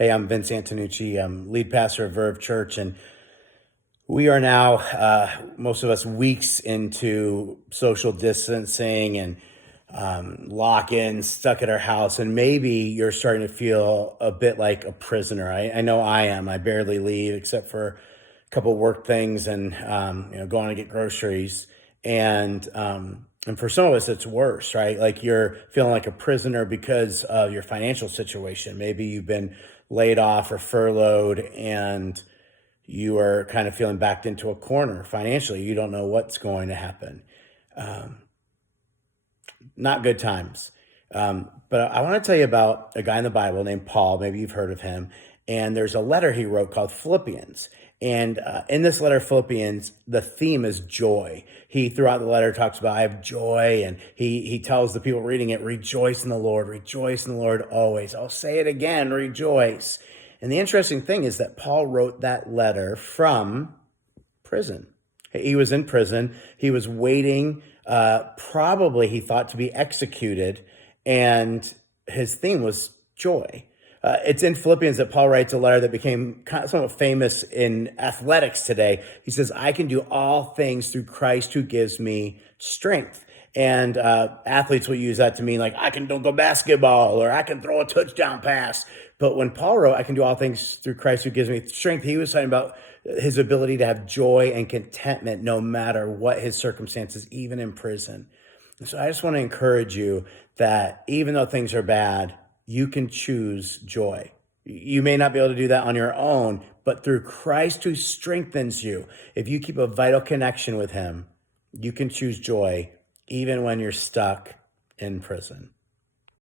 Hey, I'm Vince Antonucci. I'm lead pastor of Verve Church, and we are now, most of us, weeks into social distancing and lock-in, stuck at our house, and maybe you're starting to feel a bit like a prisoner. I know I am. I barely leave except for a couple work things and going to get groceries. And for some of us, it's worse, right? Like you're feeling like a prisoner because of your financial situation. Maybe you've been laid off or furloughed, and you are kind of feeling backed into a corner financially. You don't know what's going to happen. Um, Not good times. But I want to tell you about a guy in the Bible named Paul. Maybe you've heard of him. And there's a letter he wrote called Philippians. And in this letter, Philippians, the theme is joy. He, throughout the letter, talks about, I have joy. And he tells the people reading it, rejoice in the Lord always. I'll say it again, rejoice. And the interesting thing is that Paul wrote that letter from prison. He was in prison. He was waiting, probably he thought, to be executed. And his theme was joy. It's in Philippians that Paul writes a letter that became somewhat famous in athletics today. He says, I can do all things through Christ who gives me strength. And athletes will use that to mean like, I can dunk a basketball or I can throw a touchdown pass. But when Paul wrote, I can do all things through Christ who gives me strength, he was talking about his ability to have joy and contentment no matter what his circumstances, even in prison. And so I just want to encourage you that even though things are bad, you can choose joy. You may not be able to do that on your own, but through Christ who strengthens you, if you keep a vital connection with him, you can choose joy even when you're stuck in prison.